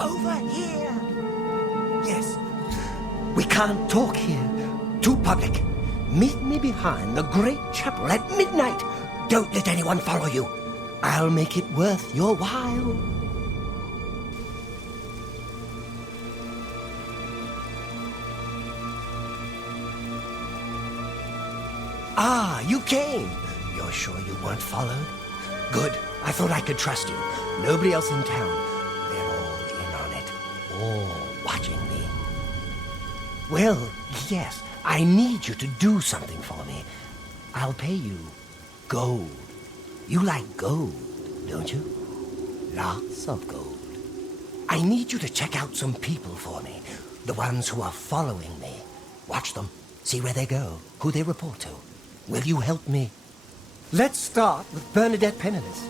over here. Yes, we can't talk here. Too public. Meet me behind the great chapel at midnight. Don't let anyone follow you. I'll make it worth your while. Ah, you came. You're sure you weren't followed? Good. I thought I could trust you. Nobody else in town. They're all in on it. All watching me. Well, yes, I need you to do something for me. I'll pay you gold. You like gold, don't you? Lots of gold. I need you to check out some people for me. The ones who are following me. Watch them. See where they go. Who they report to. Will you help me? Let's start with Bernadette Penniless.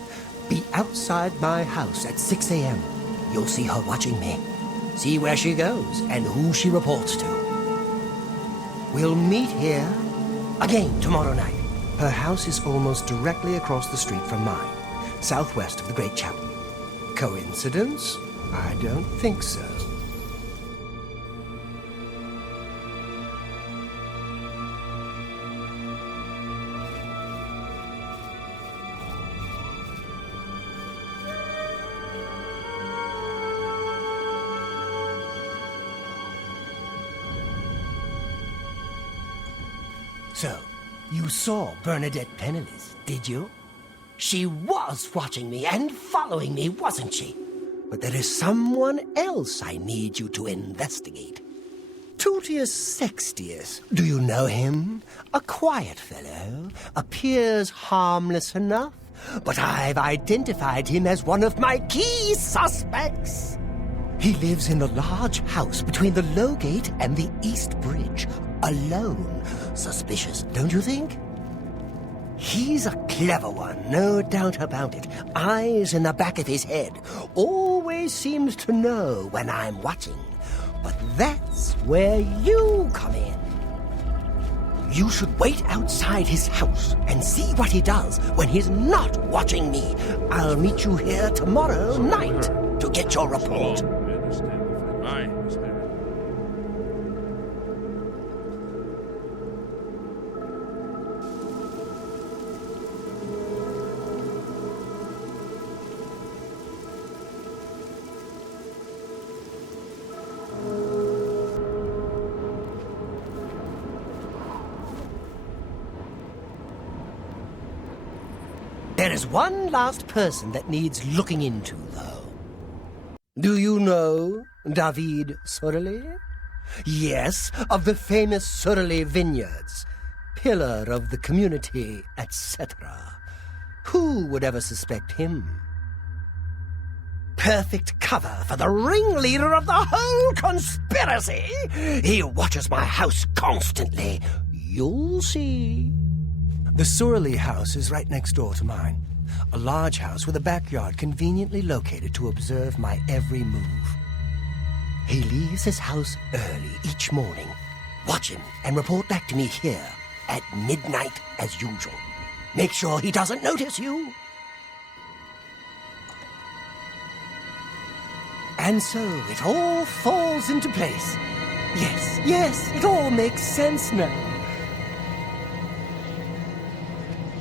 Be outside my house at 6 a.m. You'll see her watching me. See where she goes and who she reports to. We'll meet here again tomorrow night. Her house is almost directly across the street from mine, southwest of the Great Chapel. Coincidence? I don't think so. So, you saw Bernadette Penniless, did you? She was watching me and following me, wasn't she? But there is someone else I need you to investigate. Tutius Sextius. Do you know him? A quiet fellow. Appears harmless enough. But I've identified him as one of my key suspects. He lives in the large house between the Low Gate and the East Bridge. Alone. Suspicious, don't you think? He's a clever one, no doubt about it. Eyes in the back of his head. Always seems to know when I'm watching. But that's where you come in. You should wait outside his house and see what he does when he's not watching me. I'll meet you here tomorrow night to get your report. There is one last person that needs looking into, though. Do you know David Surly? Yes, of the famous Surly Vineyards. Pillar of the community, etc. Who would ever suspect him? Perfect cover for the ringleader of the whole conspiracy! He watches my house constantly. You'll see. The Surly house is right next door to mine. A large house with a backyard conveniently located to observe my every move. He leaves his house early each morning. Watch him and report back to me here at midnight as usual. Make sure he doesn't notice you. And so it all falls into place. Yes, it all makes sense now.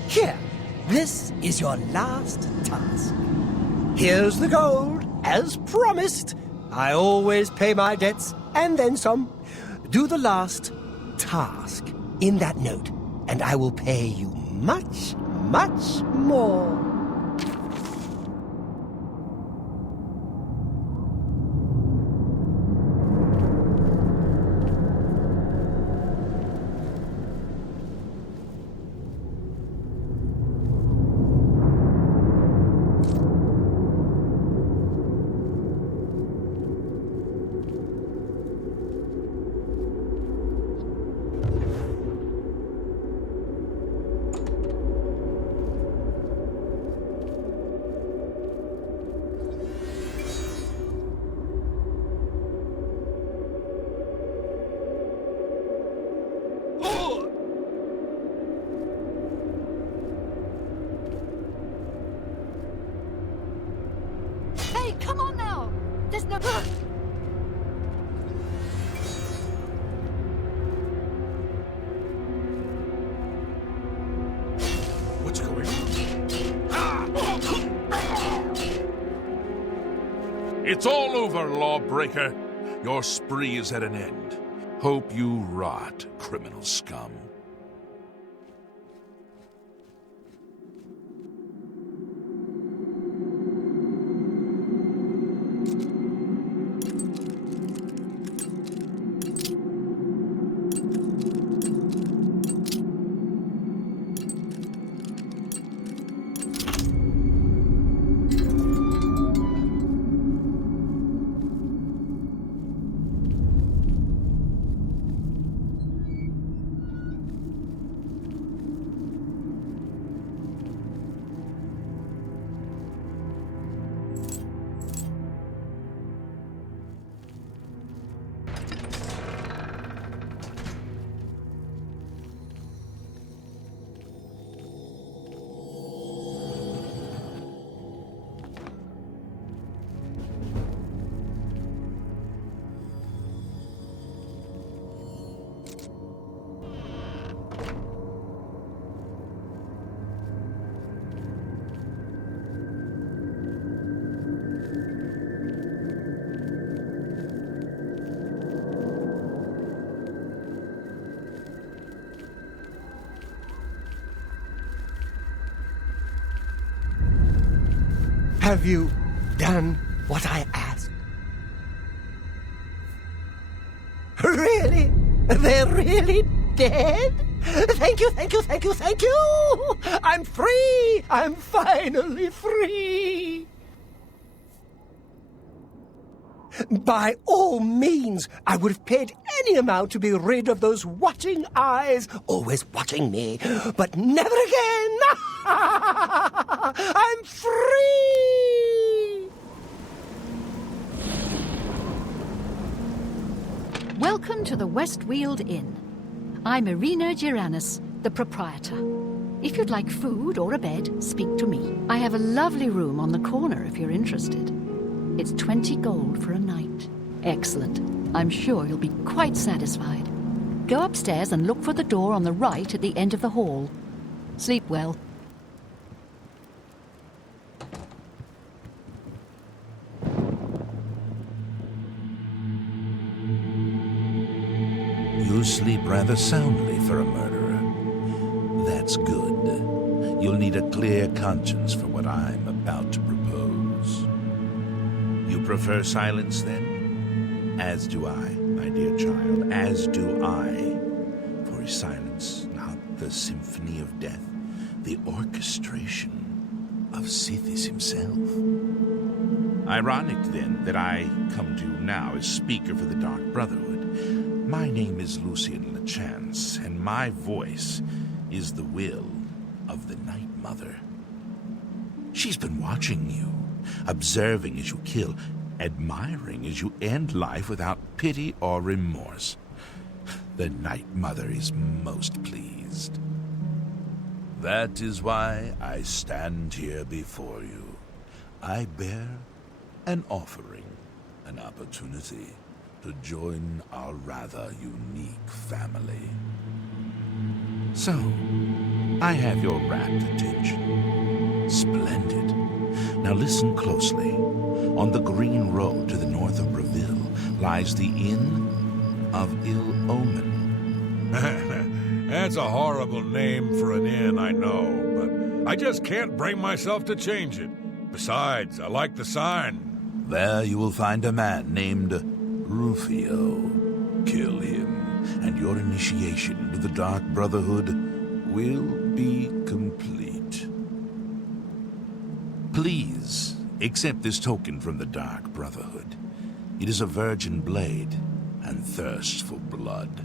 Here, this is your last task. Here's the gold, as promised. I always pay my debts, and then some. Do the last task in that note, and I will pay you much, much more. Hey, come on now! There's no... What's going on? It's all over, lawbreaker. Your spree is at an end. Hope you rot, criminal scum. Have you done what I asked? Really? They're really dead? Thank you, thank you, thank you, thank you! I'm free! I'm finally free! By all means, I would have paid any amount to be rid of those watching eyes, always watching me, but never again! I'm free! Welcome to the Westweald Inn. I'm Irina Giranus, the proprietor. If you'd like food or a bed, speak to me. I have a lovely room on the corner if you're interested. It's 20 gold for a night. Excellent. I'm sure you'll be quite satisfied. Go upstairs and look for the door on the right at the end of the hall. Sleep well. You sleep rather soundly for a murderer. That's good. You'll need a clear conscience for what I'm about to propose. You prefer silence, then? As do I, my dear child, as do I. For is silence not the symphony of death, the orchestration of Sithis himself? Ironic, then, that I come to you now as speaker for the Dark Brotherhood. My name is Lucian LeChance, and my voice is the will of the Night Mother. She's been watching you, observing as you kill, admiring as you end life without pity or remorse. The Night Mother is most pleased. That is why I stand here before you. I bear an offering, an opportunity to join our rather unique family. So, I have your rapt attention. Splendid. Now listen closely. On the green road to the north of Breville lies the Inn of Ill Omen. That's a horrible name for an inn, I know, but I just can't bring myself to change it. Besides, I like the sign. There you will find a man named Rufio. Kill him, and your initiation into the Dark Brotherhood will be complete. Please, accept this token from the Dark Brotherhood. It is a virgin blade, and thirsts for blood.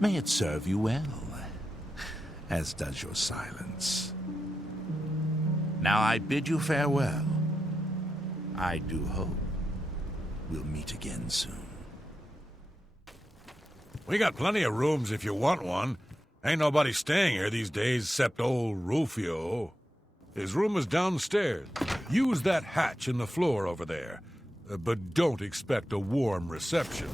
May it serve you well, as does your silence. Now I bid you farewell. I do hope we'll meet again soon. We got plenty of rooms if you want one. Ain't nobody staying here these days except old Rufio. His room is downstairs. Use that hatch in the floor over there. but don't expect a warm reception.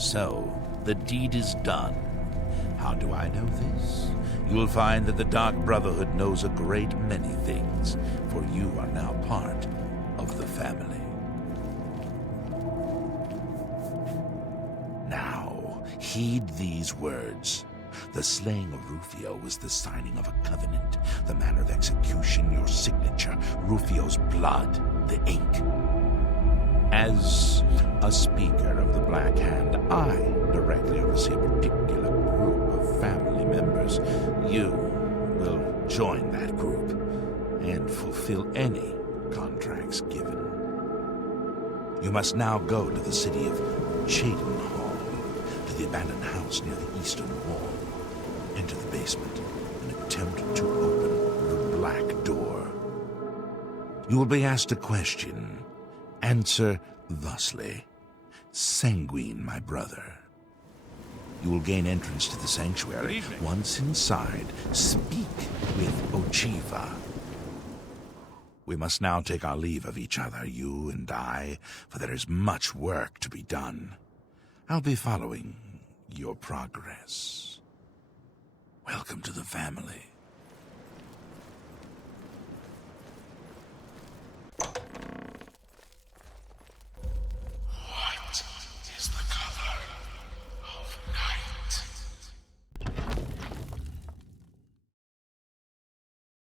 So, the deed is done. How do I know this? You will find that the Dark Brotherhood knows a great many things, for you are now part of the family. Now, heed these words. The slaying of Rufio was the signing of a covenant. The manner of execution, your signature, Rufio's blood, the ink. As a speaker of the Black Hand, I directly oversee a particular group of family members. You will join that group and fulfill any contracts given. You must now go to the city of Cheydinhall, to the abandoned house near the eastern wall. Enter the basement and attempt to open the black door. You will be asked a question. Answer thusly. Sanguine, my brother. You will gain entrance to the sanctuary. Once inside, speak with Ochiva. We must now take our leave of each other, you and I, for there is much work to be done. I'll be following your progress. Welcome to the family.